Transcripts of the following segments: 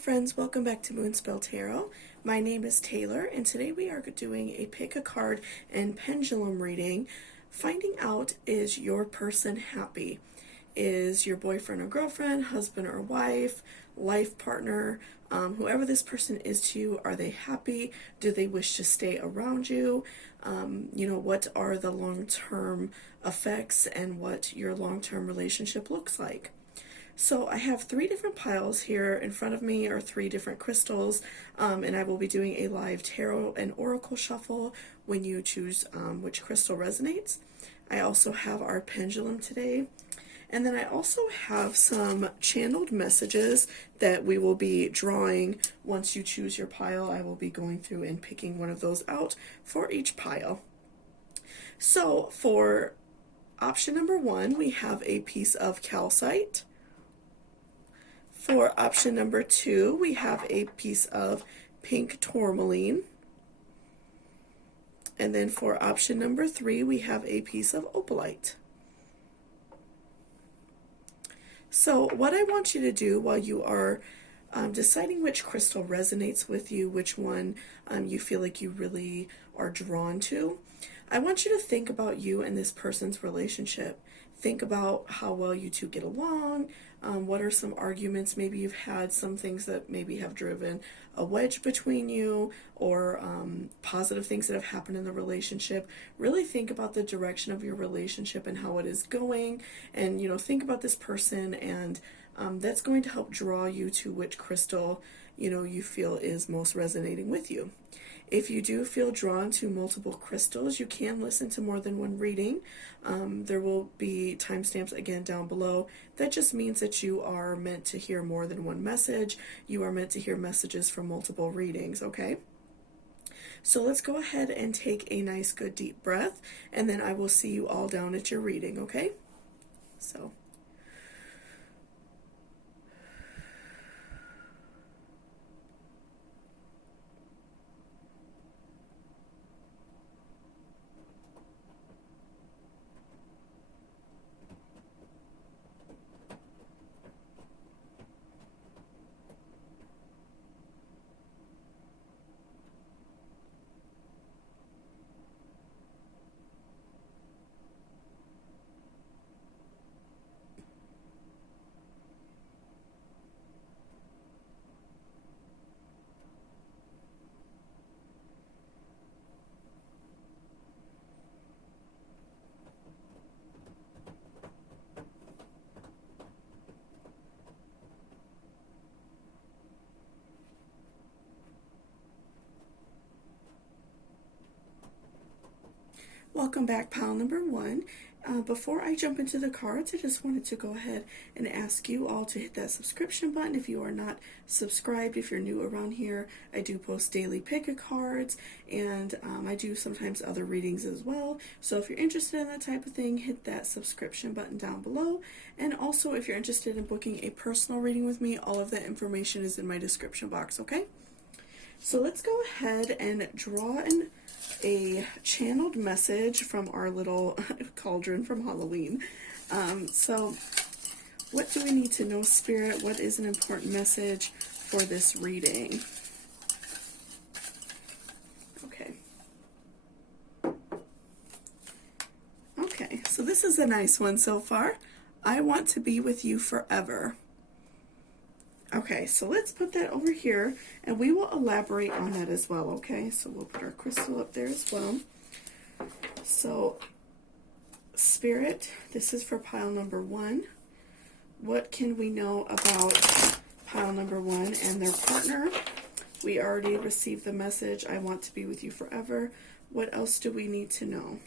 friends, welcome back to Moonspell Tarot. My name is Taylor and today we are doing a pick a card and pendulum reading, finding out, is your person happy? Is your boyfriend or girlfriend, husband or wife, life partner, whoever this person is to you, are they happy? Do they wish to stay around you? What are the long-term effects and what your long-term relationship looks like? So I have 3 different piles here in front of me, or 3 different crystals, and I will be doing a live tarot and oracle shuffle when you choose which crystal resonates. I also have our pendulum today, and then I also have some channeled messages that we will be drawing once you choose your pile. I will be going through and picking one of those out for each pile. So for option number 1, we have a piece of calcite. For option number 2, we have a piece of pink tourmaline. And then for option number 3, we have a piece of opalite. So what I want you to do while you are deciding which crystal resonates with you, which one you feel like you really are drawn to, I want you to think about you and this person's relationship. Think about how well you two get along. What are some arguments maybe you've had, some things that maybe have driven a wedge between you, or positive things that have happened in the relationship. Really think about the direction of your relationship and how it is going, and think about this person, and that's going to help draw you to which crystal you feel is most resonating with you. If you do feel drawn to multiple crystals, you can listen to more than one reading. There will be timestamps again down below. That just means that you are meant to hear more than one message. You are meant to hear messages from multiple readings, okay? So let's go ahead and take a nice good deep breath, and then I will see you all down at your reading, okay? So welcome back, pile number 1. Before I jump into the cards, I just wanted to go ahead and ask you all to hit that subscription button if you are not subscribed. If you're new around here, I do post daily pick-a-cards, and I do sometimes other readings as well. So if you're interested in that type of thing, hit that subscription button down below. And also, if you're interested in booking a personal reading with me, all of that information is in my description box, okay? So let's go ahead and draw a channeled message from our little cauldron from Halloween. So what do we need to know, Spirit? What is an important message for this reading? Okay, so this is a nice one so far. I want to be with you forever. Okay, so let's put that over here, and we will elaborate on that as well, okay? So we'll put our crystal up there as well. So, Spirit, this is for pile number 1. What can we know about pile number 1 and their partner? We already received the message, I want to be with you forever. What else do we need to know?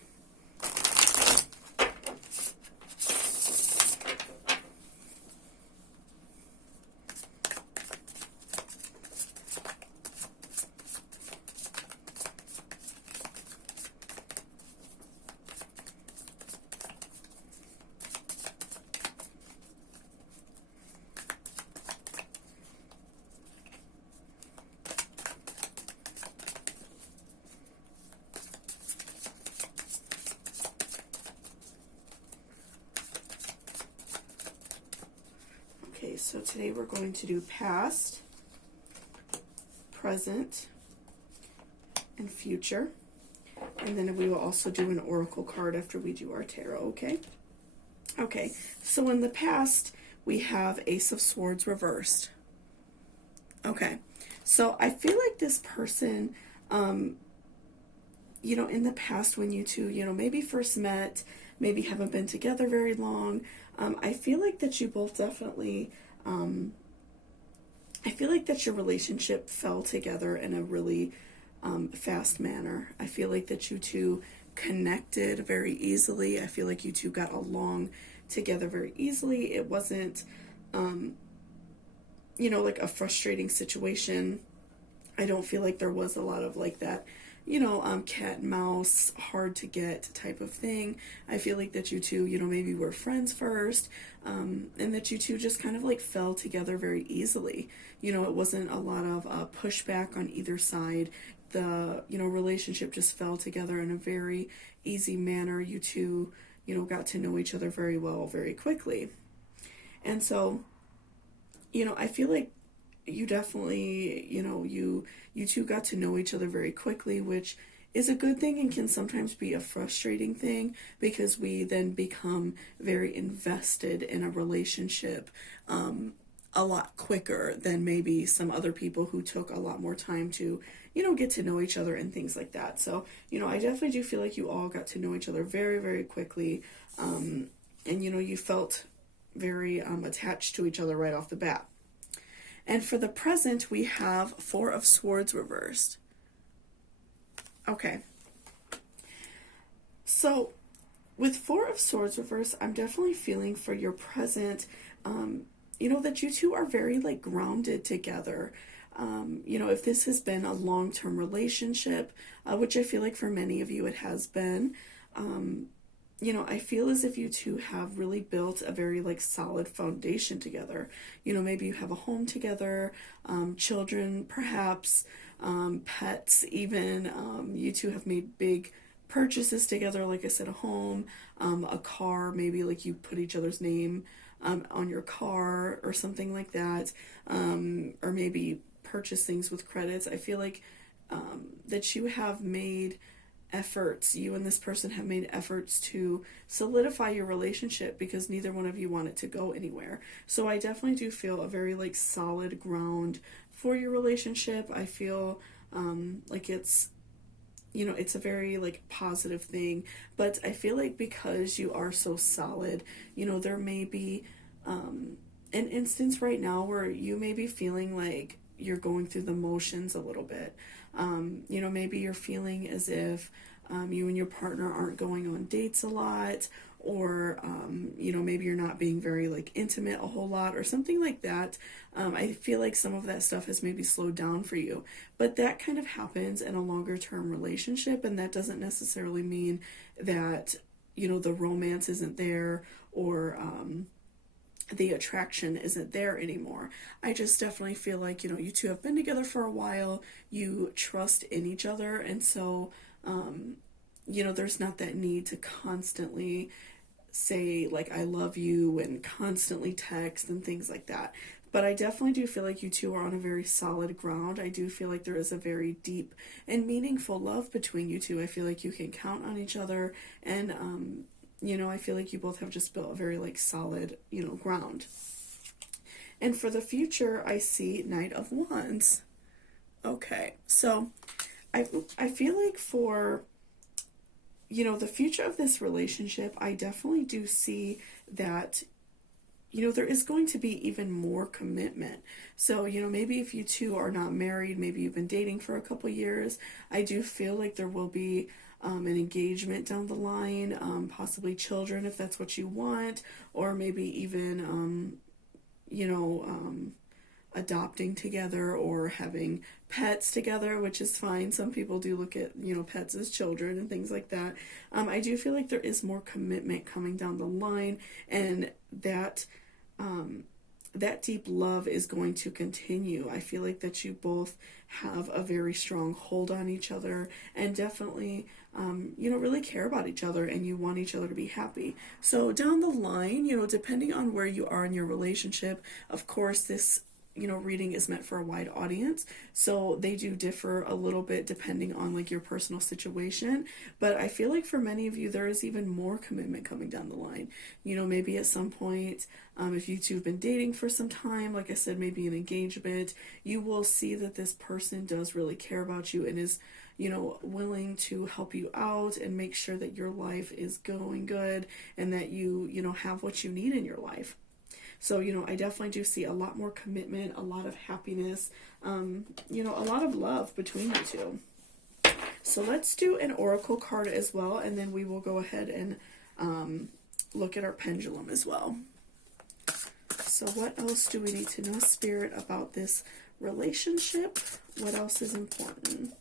Okay, so today we're going to do past, present, and future. And then we will also do an oracle card after we do our tarot, okay? Okay, so in the past, we have Ace of Swords reversed. Okay, so I feel like this person, you know, in the past when you two, you know, maybe first met, maybe haven't been together very long, I feel like that you both definitely, I feel like that your relationship fell together in a really fast manner. I feel like that you two connected very easily. I feel like you two got along together very easily. It wasn't, you know, like a frustrating situation. I don't feel like there was a lot of like that, you know, cat and mouse, hard to get type of thing. I feel like that you two, you know, maybe were friends first, and that you two just kind of like fell together very easily. You know, it wasn't a lot of pushback on either side. The, you know, relationship just fell together in a very easy manner. You two, you know, got to know each other very well, very quickly. And so, you know, I feel like you definitely, you know, you two got to know each other very quickly, which is a good thing and can sometimes be a frustrating thing because we then become very invested in a relationship a lot quicker than maybe some other people who took a lot more time to, you know, get to know each other and things like that. So, you know, I definitely do feel like you all got to know each other very, very quickly. And, you know, you felt very attached to each other right off the bat. And for the present, we have Four of Swords reversed. Okay. So, with Four of Swords reversed, I'm definitely feeling for your present, you know, that you two are very, like, grounded together. You know, if this has been a long-term relationship, which I feel like for many of you it has been, you know, I feel as if you two have really built a very like solid foundation together. You know, maybe you have a home together, children perhaps, pets even. You two have made big purchases together, like I said, a home, a car, maybe like you put each other's name on your car or something like that, or maybe purchase things with credits. I feel like that you have made efforts, you and this person have made efforts to solidify your relationship because neither one of you want it to go anywhere. So I definitely do feel a very like solid ground for your relationship. I feel like it's, you know, it's a very like positive thing, but I feel like because you are so solid, you know, there may be an instance right now where you may be feeling like you're going through the motions a little bit. You know, maybe you're feeling as if you and your partner aren't going on dates a lot, or, you know, maybe you're not being very like intimate a whole lot or something like that. I feel like some of that stuff has maybe slowed down for you, but that kind of happens in a longer term relationship, and that doesn't necessarily mean that, you know, the romance isn't there or, the attraction isn't there anymore. I just definitely feel like, you know, you two have been together for a while, you trust in each other, and so, you know, there's not that need to constantly say, like, I love you and constantly text and things like that. But I definitely do feel like you two are on a very solid ground. I do feel like there is a very deep and meaningful love between you two. I feel like you can count on each other, and, you know, I feel like you both have just built a very, like, solid, you know, ground. And for the future, I see Knight of Wands. Okay, so I feel like for, you know, the future of this relationship, I definitely do see that, you know, there is going to be even more commitment. So, you know, maybe if you two are not married, maybe you've been dating for a couple years, I do feel like there will be an engagement down the line, possibly children if that's what you want, or maybe even, you know, adopting together or having pets together, which is fine. Some people do look at, you know, pets as children and things like that. I do feel like there is more commitment coming down the line, and that that deep love is going to continue. I feel like that you both have a very strong hold on each other, and definitely, you know, really care about each other, and you want each other to be happy. So down the line, you know, depending on where you are in your relationship, of course, this reading is meant for a wide audience, so they do differ a little bit depending on like your personal situation. But I feel like for many of you, there is even more commitment coming down the line. Maybe at some point, if you two have been dating for some time, like I said, maybe an engagement, you will see that this person does really care about you and is willing to help you out and make sure that your life is going good and that you have what you need in your life. So, I definitely do see a lot more commitment, a lot of happiness, a lot of love between the two. So let's do an oracle card as well, and then we will go ahead and look at our pendulum as well. So what else do we need to know, Spirit, about this relationship? What else is important?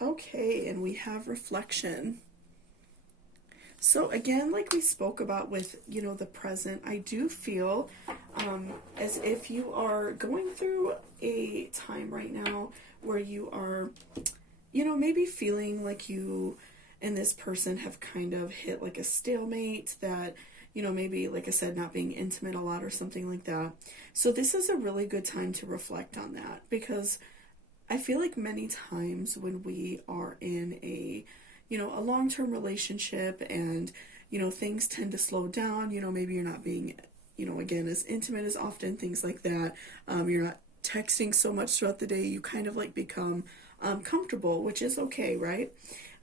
Okay, and we have reflection. So again, like we spoke about with, the present, I do feel as if you are going through a time right now where you are, maybe feeling like you and this person have kind of hit like a stalemate, that, maybe, like I said, not being intimate a lot or something like that. So this is a really good time to reflect on that, because I feel like many times when we are in a long-term relationship and, things tend to slow down, maybe you're not being, again, as intimate as often, things like that. You're not texting so much throughout the day. You kind of like become comfortable, which is okay, right?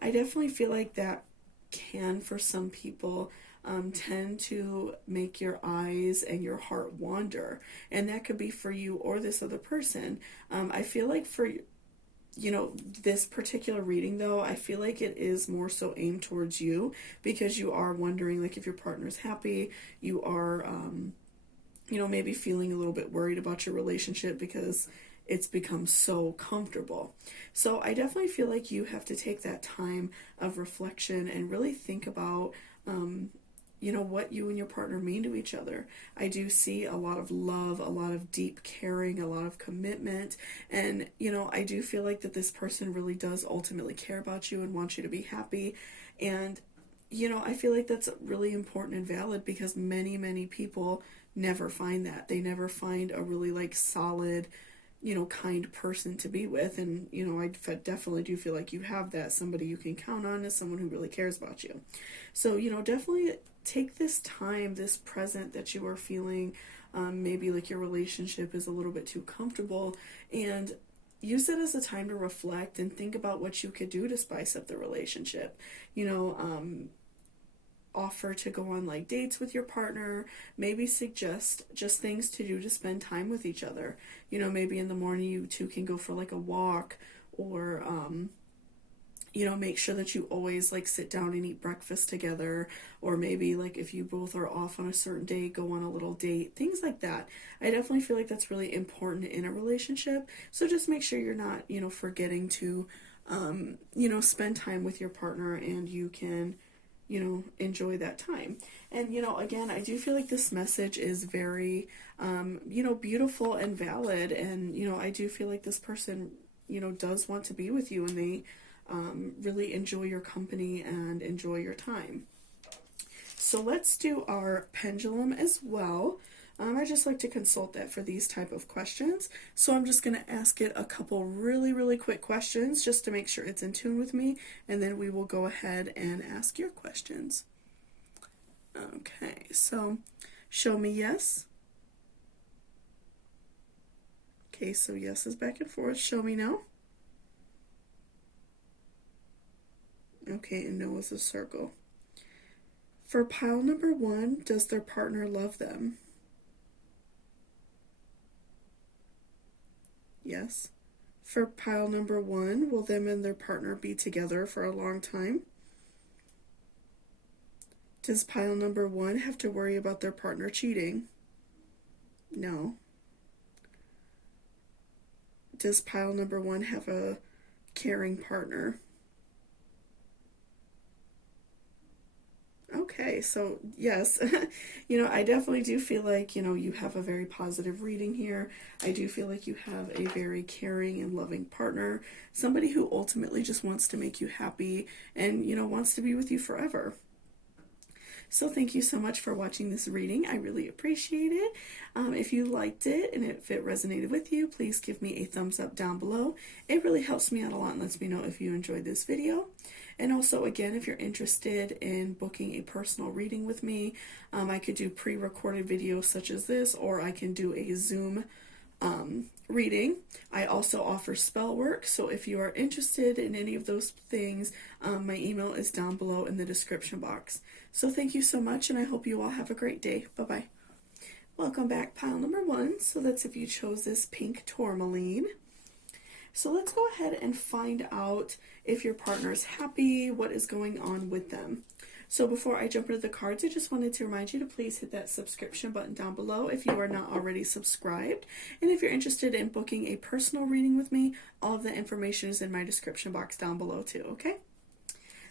I definitely feel like that can, for some people, tend to make your eyes and your heart wander. And that could be for you or this other person. I feel like for, this particular reading, though, I feel like it is more so aimed towards you, because you are wondering, like, if your partner's happy, you are, maybe feeling a little bit worried about your relationship because it's become so comfortable. So I definitely feel like you have to take that time of reflection and really think about, what you and your partner mean to each other. I do see a lot of love, a lot of deep caring, a lot of commitment. And, I do feel like that this person really does ultimately care about you and want you to be happy. And, I feel like that's really important and valid, because many, many people never find that. They never find a really like solid, kind person to be with. And, I definitely do feel like you have that. Somebody you can count on as someone who really cares about you. So, definitely take this time, this present that you are feeling, maybe like your relationship is a little bit too comfortable, and use it as a time to reflect and think about what you could do to spice up the relationship. Offer to go on like dates with your partner, maybe suggest just things to do to spend time with each other. Maybe in the morning you two can go for like a walk, or make sure that you always like sit down and eat breakfast together, or maybe like if you both are off on a certain day, go on a little date, things like that. I definitely feel like that's really important in a relationship. So just make sure you're not, forgetting to, spend time with your partner, and you can, enjoy that time. And, again, I do feel like this message is very, beautiful and valid. And, I do feel like this person, does want to be with you, and they really enjoy your company and enjoy your time. So let's do our pendulum as well. I just like to consult that for these type of questions. So I'm just going to ask it a couple really, really quick questions just to make sure it's in tune with me, and then we will go ahead and ask your questions. Okay, so show me yes. Okay, so yes is back and forth. Show me no. Okay, and no is a circle. For pile number 1, does their partner love them? Yes. For pile number 1, will them and their partner be together for a long time? Does pile number 1 have to worry about their partner cheating? No. Does pile number 1 have a caring partner? Okay, so yes, I definitely do feel like, you have a very positive reading here. I do feel like you have a very caring and loving partner, somebody who ultimately just wants to make you happy and, wants to be with you forever. So thank you so much for watching this reading. I really appreciate it. If you liked it and if it resonated with you, please give me a thumbs up down below. It really helps me out a lot and lets me know if you enjoyed this video. And also, again, if you're interested in booking a personal reading with me, I could do pre-recorded videos such as this, or I can do a Zoom reading. I also offer spell work, so if you are interested in any of those things, my email is down below in the description box. So thank you so much, and I hope you all have a great day. Bye-bye. Welcome back, pile number 1. So that's if you chose this pink tourmaline. So let's go ahead and find out if your partner is happy, what is going on with them. So before I jump into the cards, I just wanted to remind you to please hit that subscription button down below if you are not already subscribed. And if you're interested in booking a personal reading with me, all of the information is in my description box down below too, okay?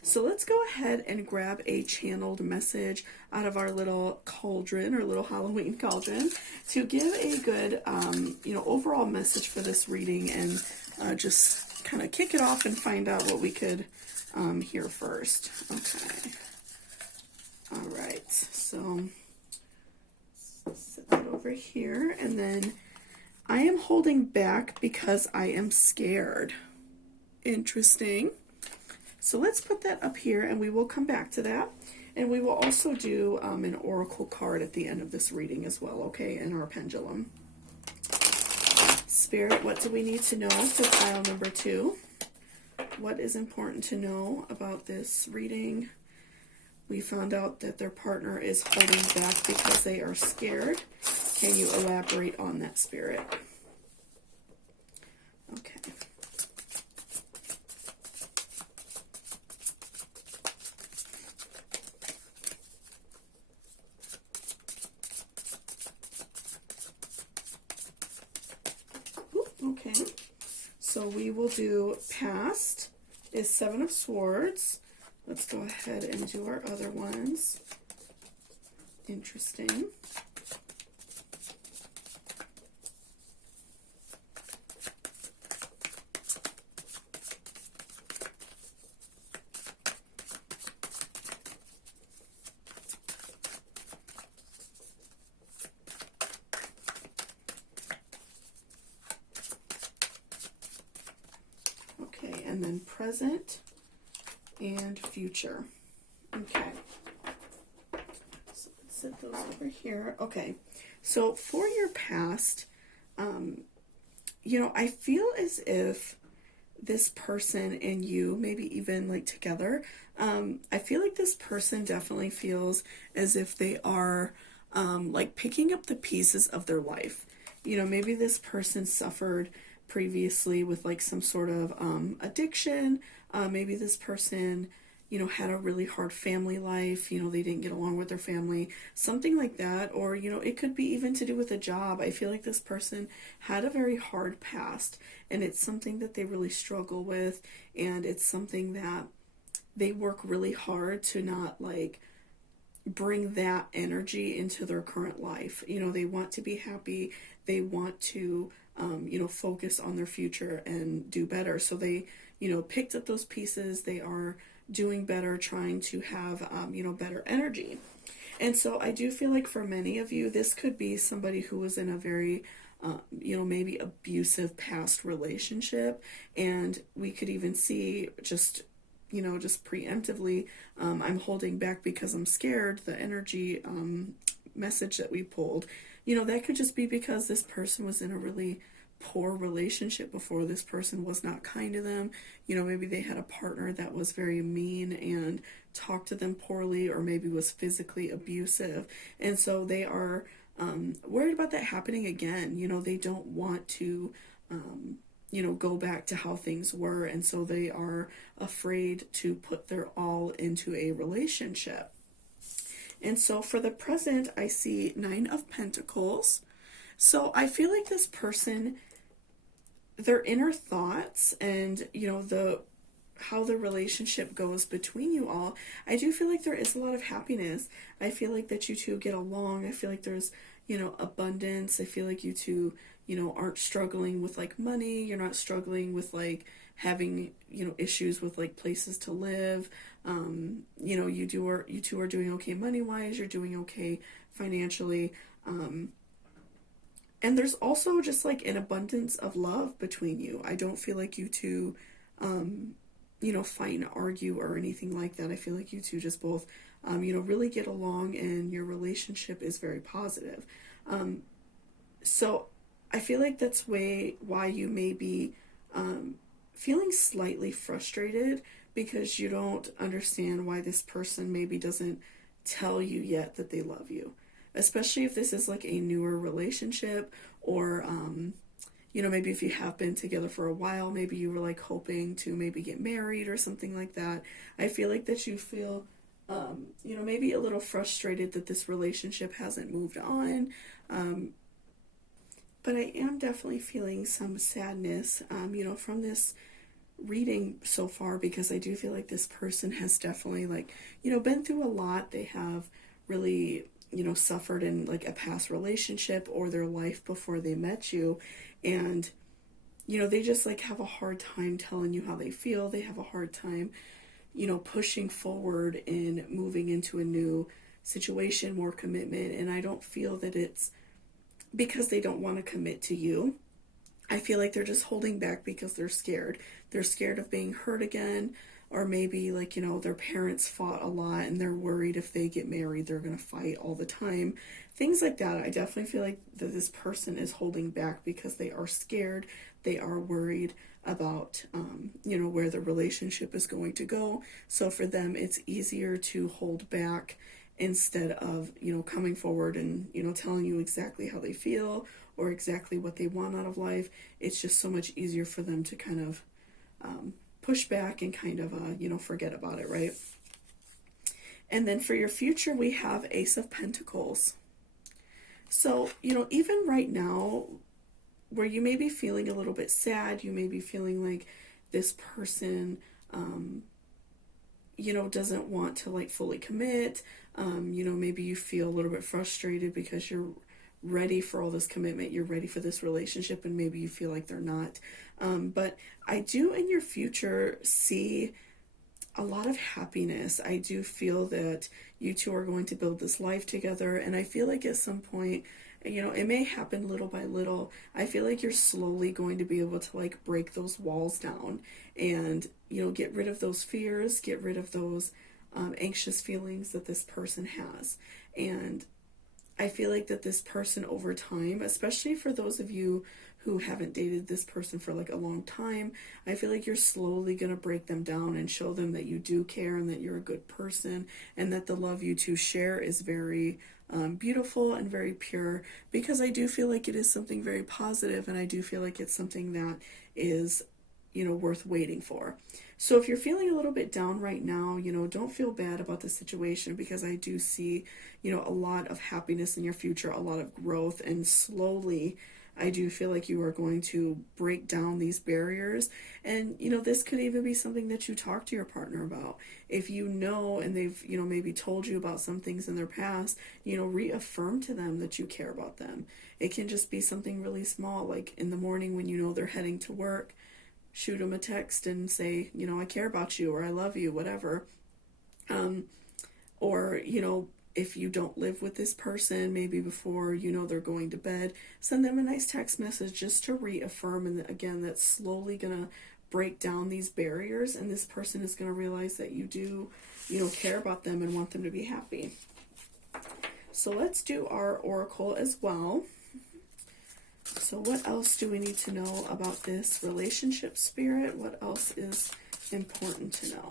So let's go ahead and grab a channeled message out of our little cauldron, or little Halloween cauldron, to give a good, overall message for this reading, and just kind of kick it off and find out what we could hear first. Okay. All right. So set that over here, and then I am holding back because I am scared. Interesting. So let's put that up here, and we will come back to that. And we will also do an oracle card at the end of this reading as well, okay, and our pendulum. Spirit, what do we need to know for pile number 2? What is important to know about this reading? We found out that their partner is holding back because they are scared. Can you elaborate on that, Spirit? Okay. Okay, so we will do past is 7 of Swords. Let's go ahead and do our other ones. Interesting. Okay, and then present and future. Okay, so let's set those over here. Okay, so for your past, I feel as if this person and you, maybe even like together, I feel like this person definitely feels as if they are like picking up the pieces of their life. Maybe this person suffered previously with like some sort of addiction. Maybe this person, had a really hard family life. They didn't get along with their family, something like that. Or, it could be even to do with a job. I feel like this person had a very hard past, and it's something that they really struggle with, and it's something that they work really hard to not like bring that energy into their current life. They want to be happy. They want to, focus on their future and do better. So they, picked up those pieces. They are doing better, trying to have, better energy. And so I do feel like for many of you, this could be somebody who was in a very, maybe abusive past relationship. And we could even see just preemptively, I'm holding back because I'm scared, the energy message that we pulled, that could just be because this person was in a really poor relationship before. This person was not kind to them. Maybe they had a partner that was very mean and talked to them poorly, or maybe was physically abusive. And so they are worried about that happening again. They don't want to go back to how things were, and so they are afraid to put their all into a relationship. And so for the present, I see 9 of Pentacles. So I feel like this person, their inner thoughts and, the how the relationship goes between you all, I do feel like there is a lot of happiness. I feel like that you two get along. I feel like there's, abundance. I feel like you two, aren't struggling with like money. You're not struggling with like having, issues with like places to live. You two are doing okay money wise. You're doing okay financially. And there's also just like an abundance of love between you. I don't feel like you two, fight and argue or anything like that. I feel like you two just both, really get along, and your relationship is very positive. So I feel like that's why you may be feeling slightly frustrated, because you don't understand why this person maybe doesn't tell you yet that they love you. Especially if this is like a newer relationship, or maybe if you have been together for a while, maybe you were like hoping to maybe get married or something like that. I feel like that you feel, maybe a little frustrated that this relationship hasn't moved on. But I am definitely feeling some sadness, from this reading so far, because I do feel like this person has definitely like, been through a lot. They have really, suffered in like a past relationship or their life before they met you. And, they just like have a hard time telling you how they feel. They have a hard time, pushing forward and moving into a new situation, more commitment. And I don't feel that it's because they don't want to commit to you. I feel like they're just holding back because they're scared. They're scared of being hurt again, or maybe like, their parents fought a lot and they're worried if they get married, they're going to fight all the time. Things like that. I definitely feel like that this person is holding back because they are scared. They are worried about, where the relationship is going to go. So for them, it's easier to hold back instead of, coming forward and, telling you exactly how they feel or exactly what they want out of life. It's just so much easier for them to kind of push back and kind of, forget about it, right? And then for your future, we have Ace of Pentacles. So, even right now, where you may be feeling a little bit sad, you may be feeling like this person, doesn't want to like fully commit. Maybe you feel a little bit frustrated because you're ready for all this commitment, you're ready for this relationship, and maybe you feel like they're not. But I do in your future see a lot of happiness. I do feel that you two are going to build this life together, and I feel like at some point, it may happen little by little. I feel like you're slowly going to be able to like break those walls down and, get rid of those fears, get rid of those anxious feelings that this person has. And I feel like that this person over time, especially for those of you who haven't dated this person for like a long time, I feel like you're slowly going to break them down and show them that you do care and that you're a good person, and that the love you two share is very beautiful and very pure, because I do feel like it is something very positive, and I do feel like it's something that is, worth waiting for. So if you're feeling a little bit down right now, don't feel bad about the situation, because I do see, a lot of happiness in your future, a lot of growth, and slowly I do feel like you are going to break down these barriers. And, this could even be something that you talk to your partner about. If and they've, maybe told you about some things in their past, reaffirm to them that you care about them. It can just be something really small, like in the morning when they're heading to work, shoot them a text and say, I care about you, or I love you, whatever. Or, if you don't live with this person, maybe before, they're going to bed, send them a nice text message just to reaffirm. And again, that's slowly going to break down these barriers. And this person is going to realize that you do, care about them and want them to be happy. So let's do our oracle as well. So what else do we need to know about this relationship, Spirit? What else is important to know?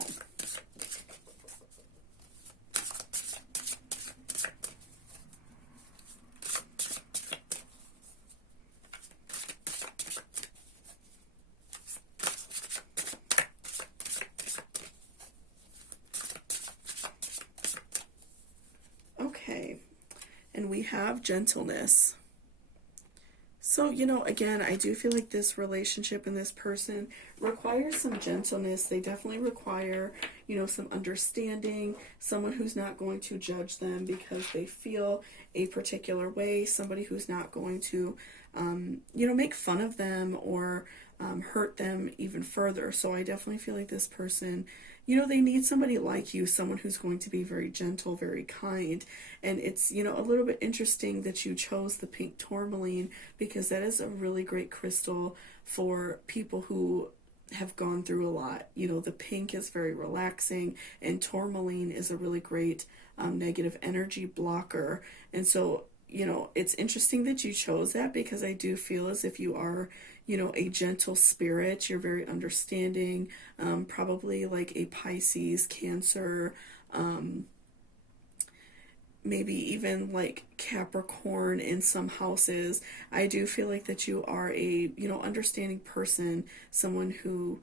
Okay, and we have gentleness. So, you know, again, I do feel like this relationship and this person requires some gentleness. They definitely require, you know, some understanding, someone who's not going to judge them because they feel a particular way, somebody who's not going to, you know, make fun of them or hurt them even further. So I definitely feel like this person, you know, they need somebody like you, someone who's going to be very gentle, very kind. And it's, you know, a little bit interesting that you chose the pink tourmaline, because that is a really great crystal for people who have gone through a lot. You know, the pink is very relaxing, and tourmaline is a really great negative energy blocker. And so, you know, it's interesting that you chose that, because I do feel as if you are, you know, a gentle spirit. You're very understanding, probably like a Pisces, Cancer, maybe even like Capricorn in some houses. I do feel like that you are a, you know, understanding person, someone who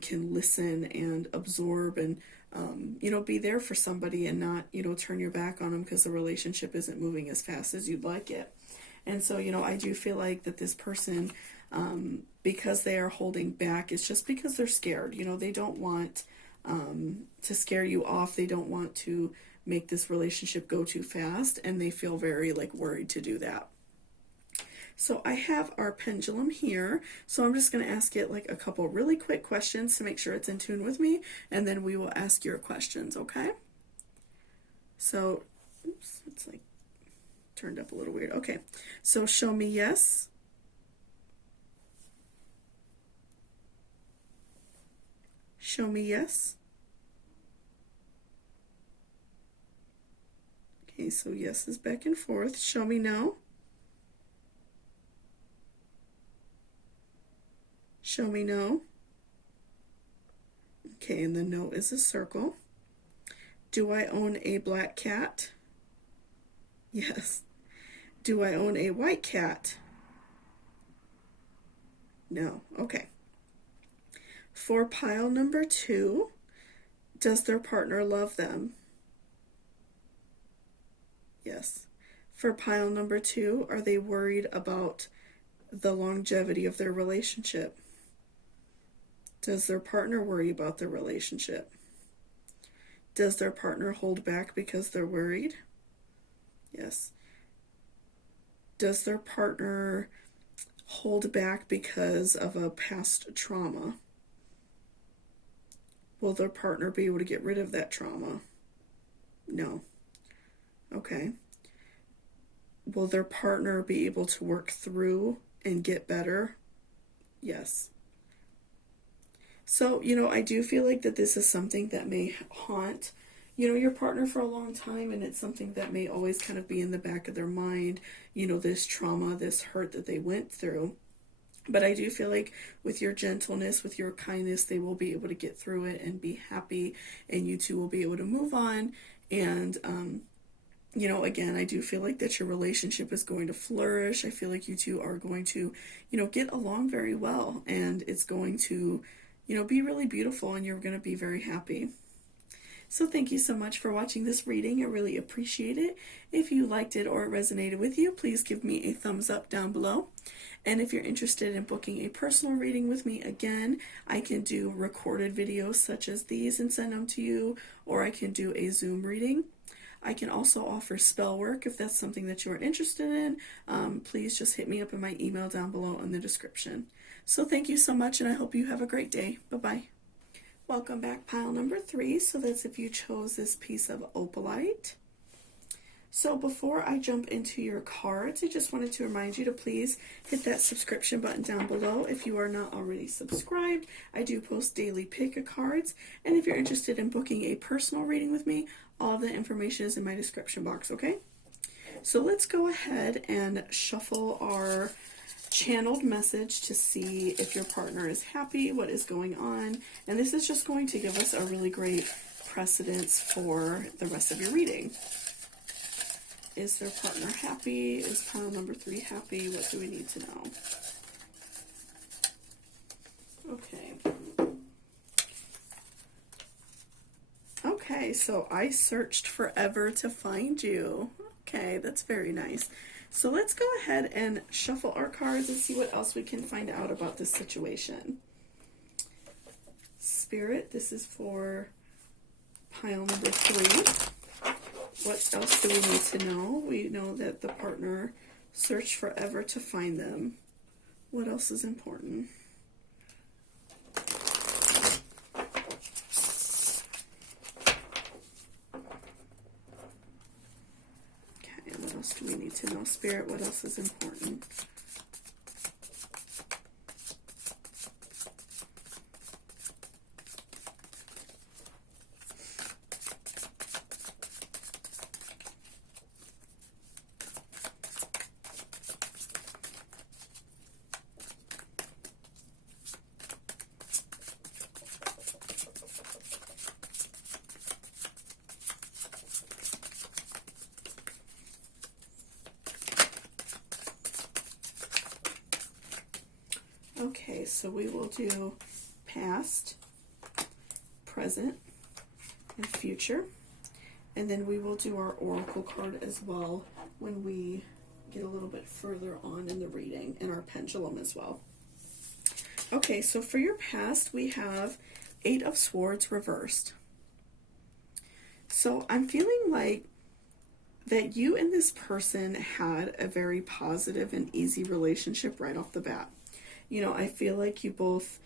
can listen and absorb and, you know, be there for somebody and not, you know, turn your back on them because the relationship isn't moving as fast as you'd like it. And so, you know, I do feel like that this person, because they are holding back, it's just because they're scared. You know, they don't want to scare you off. They don't want to make this relationship go too fast, and they feel very like worried to do that. So I have our pendulum here, so I'm just going to ask it like a couple really quick questions to make sure it's in tune with me, and then we will ask your questions, okay? So, oops, it's like turned up a little weird. Okay, so show me yes. Show me yes. Okay, so yes is back and forth. Show me no. Show me no. Okay, and the no is a circle. Do I own a black cat? Yes. Do I own a white cat? No. Okay. For pile number 2, does their partner love them? Yes. For pile number 2, are they worried about the longevity of their relationship? Does their partner worry about their relationship? Does their partner hold back because they're worried? Yes. Does their partner hold back because of a past trauma? Will their partner be able to get rid of that trauma? No. Okay. Will their partner be able to work through and get better? Yes. So, you know, I do feel like that this is something that may haunt, you know, your partner for a long time, and it's something that may always kind of be in the back of their mind, you know, this trauma, this hurt that they went through. But I do feel like with your gentleness, with your kindness, they will be able to get through it and be happy, and you two will be able to move on. And, you know, again, I do feel like that your relationship is going to flourish. I feel like you two are going to, you know, get along very well, and it's going to, you know, be really beautiful, and you're going to be very happy. So thank you so much for watching this reading. I really appreciate it. If you liked it or it resonated with you, please give me a thumbs up down below. And if you're interested in booking a personal reading with me, again, I can do recorded videos such as these and send them to you, or I can do a Zoom reading. I can also offer spell work if that's something that you are interested in. Please just hit me up in my email down below in the description. So thank you so much, and I hope you have a great day. Bye-bye. Welcome back, pile number 3. So that's if you chose this piece of opalite. So before I jump into your cards, I just wanted to remind you to please hit that subscription button down below if you are not already subscribed. I do post daily pick-a-cards, and if you're interested in booking a personal reading with me, all of the information is in my description box, okay? So let's go ahead and shuffle our channeled message to see if your partner is happy, what is going on, and this is just going to give us a really great precedence for the rest of your reading. Is their partner happy? Is pile number 3 happy? What do we need to know? Okay. Okay, so I searched forever to find you. Okay, that's very nice. So let's go ahead and shuffle our cards and see what else we can find out about this situation. Spirit, this is for pile number 3. What else do we need to know? We know that the partner searched forever to find them. What else is important? Okay, what else do we need to know? Spirit, what else is important? Okay, so we will do past, present, and future. And then we will do our oracle card as well when we get a little bit further on in the reading, and our pendulum as well. Okay, so for your past, we have 8 of Swords reversed. So I'm feeling like that you and this person had a very positive and easy relationship right off the bat. You know, I feel like you both,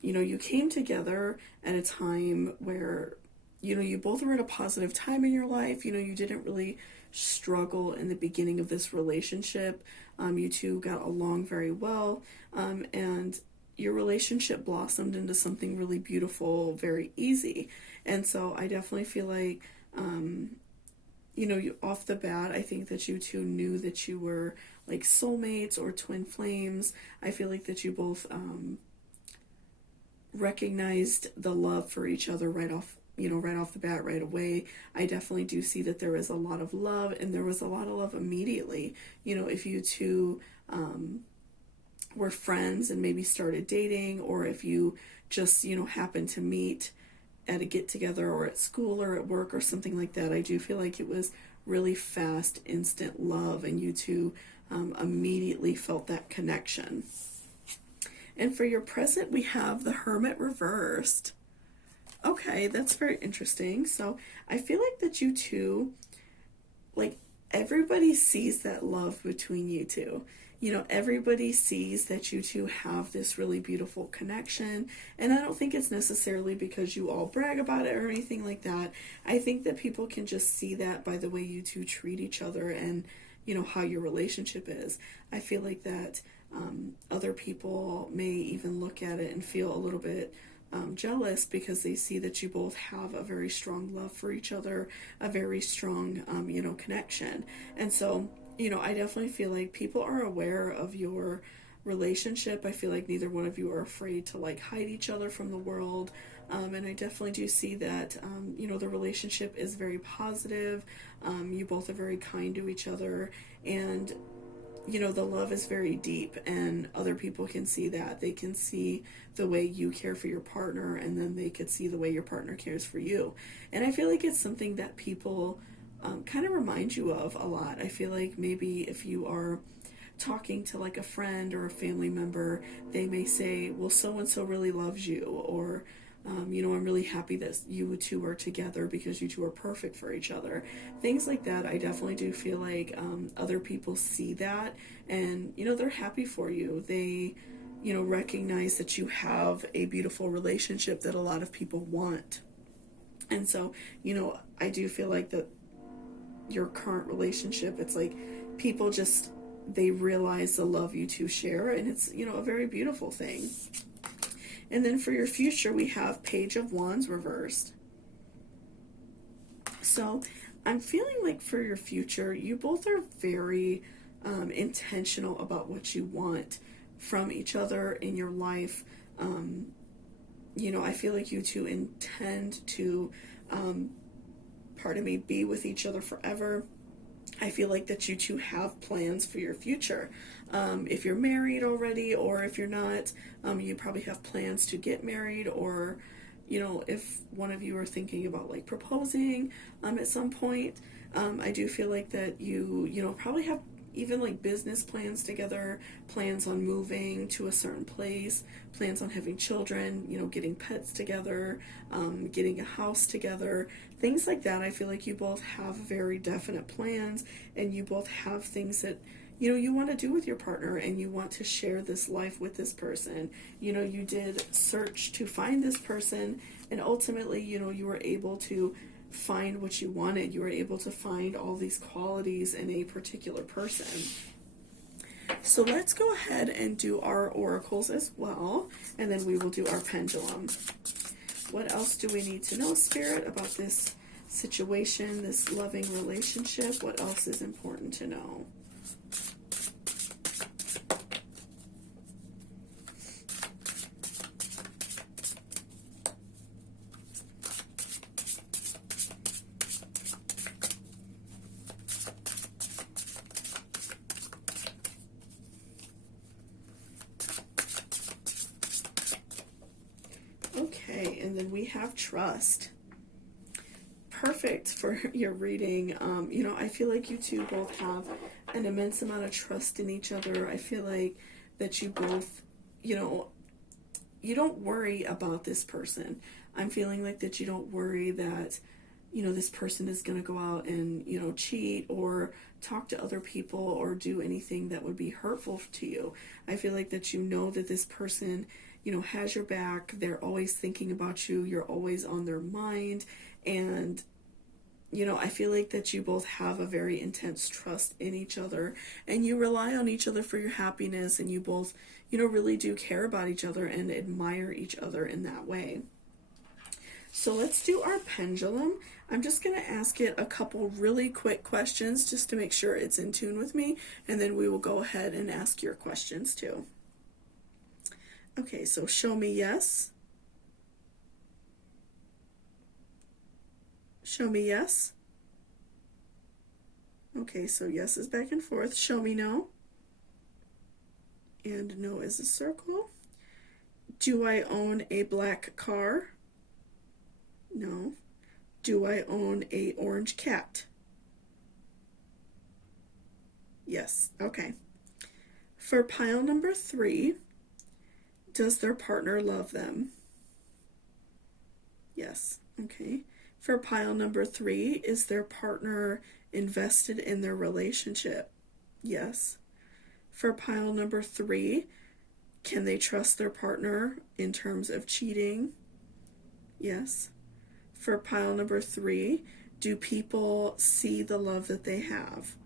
you came together at a time where, you both were at a positive time in your life. You didn't really struggle in the beginning of this relationship. You two got along very well, and your relationship blossomed into something really beautiful, very easy. And so I definitely feel like, you off the bat, I think that you two knew that you were like soulmates or twin flames. I feel like that you both recognized the love for each other right off the bat, right away. I definitely do see that there was a lot of love, and there was a lot of love immediately. If you two were friends and maybe started dating, or if you just, happened to meet at a get-together or at school or at work or something like that, I do feel like it was really fast, instant love, and you two immediately felt that connection. And for your present, we have the Hermit reversed. Okay, that's very interesting. So I feel like that you two, like, everybody sees that love between you two. Everybody sees that you two have this really beautiful connection, and I don't think it's necessarily because you all brag about it or anything like that. I think that people can just see that by the way you two treat each other and, how your relationship is. I feel like that other people may even look at it and feel a little bit jealous because they see that you both have a very strong love for each other, a very strong, connection. And so, I definitely feel like people are aware of your relationship. I feel like neither one of you are afraid to like hide each other from the world. And I definitely do see that, the relationship is very positive. You both are very kind to each other, and, the love is very deep, and other people can see that. They can see the way you care for your partner, and then they could see the way your partner cares for you. And I feel like it's something that people kind of remind you of a lot. I feel like maybe if you are talking to like a friend or a family member, they may say, well, so-and-so really loves you, or I'm really happy that you two are together because you two are perfect for each other. Things like that, I definitely do feel like other people see that, and, they're happy for you. They, recognize that you have a beautiful relationship that a lot of people want. And so, I do feel like that your current relationship, it's like people just, they realize the love you two share, and it's, a very beautiful thing. And then for your future, we have Page of Wands reversed. So I'm feeling like for your future, you both are very intentional about what you want from each other in your life. I feel like you two intend to, be with each other forever. I feel like that you two have plans for your future. If you're married already, or if you're not, you probably have plans to get married, or, if one of you are thinking about like proposing at some point. I do feel like that you, probably have even like business plans together, plans on moving to a certain place, plans on having children, you know, getting pets together, getting a house together, things like that. I feel like you both have very definite plans, and you both have things that, you know, you want to do with your partner, and you want to share this life with this person. You know, you did search to find this person, and ultimately, you know, you were able to find what you wanted. You were able to find all these qualities in a particular person. So let's go ahead and do our oracles as well, and then we will do our pendulum. What else do we need to know, Spirit, about this situation, this loving relationship? What else is important to know? Okay, and then we have trust. Perfect for your reading. You know, I feel like you two both have an immense amount of trust in each other. I feel like that you both, you know, you don't worry about this person. I'm feeling like that you don't worry that, you know, this person is going to go out and, you know, cheat or talk to other people or do anything that would be hurtful to you. I feel like that you know that this person, you know, has your back. They're always thinking about you. You're always on their mind. And, you know, I feel like that you both have a very intense trust in each other, and you rely on each other for your happiness, and you both, you know, really do care about each other and admire each other in that way. So let's do our pendulum. I'm just going to ask it a couple really quick questions just to make sure it's in tune with me, and then we will go ahead and ask your questions too. Okay, so show me yes. Show me yes. Okay, so yes is back and forth. Show me no. And no is a circle. Do I own a black car? No. Do I own a orange cat? Yes. Okay. For pile number 3, does their partner love them? Yes. Okay. For pile number 3, is their partner invested in their relationship? Yes. For pile number 3, can they trust their partner in terms of cheating? Yes. For pile number 3, do people see the love that they have?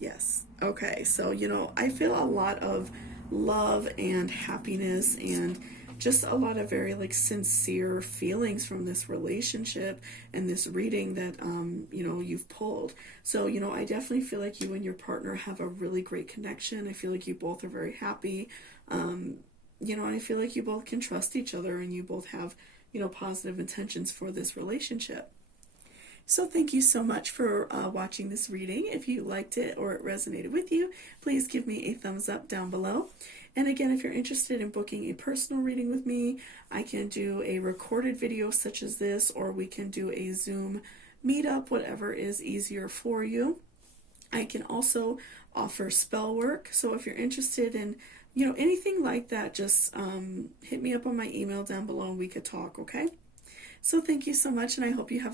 Yes. Okay, so, you know, I feel a lot of love and happiness and just a lot of very like sincere feelings from this relationship and this reading that you know, you've pulled. So, you know, I definitely feel like you and your partner have a really great connection. I feel like you both are very happy. You know, and I feel like you both can trust each other, and you both have, you know, positive intentions for this relationship. So thank you so much for watching this reading. If you liked it or it resonated with you, please give me a thumbs up down below. And again, if you're interested in booking a personal reading with me, I can do a recorded video such as this, or we can do a Zoom meetup, whatever is easier for you. I can also offer spell work. So if you're interested in, you know, anything like that, just hit me up on my email down below and we could talk, okay? So thank you so much, and I hope you have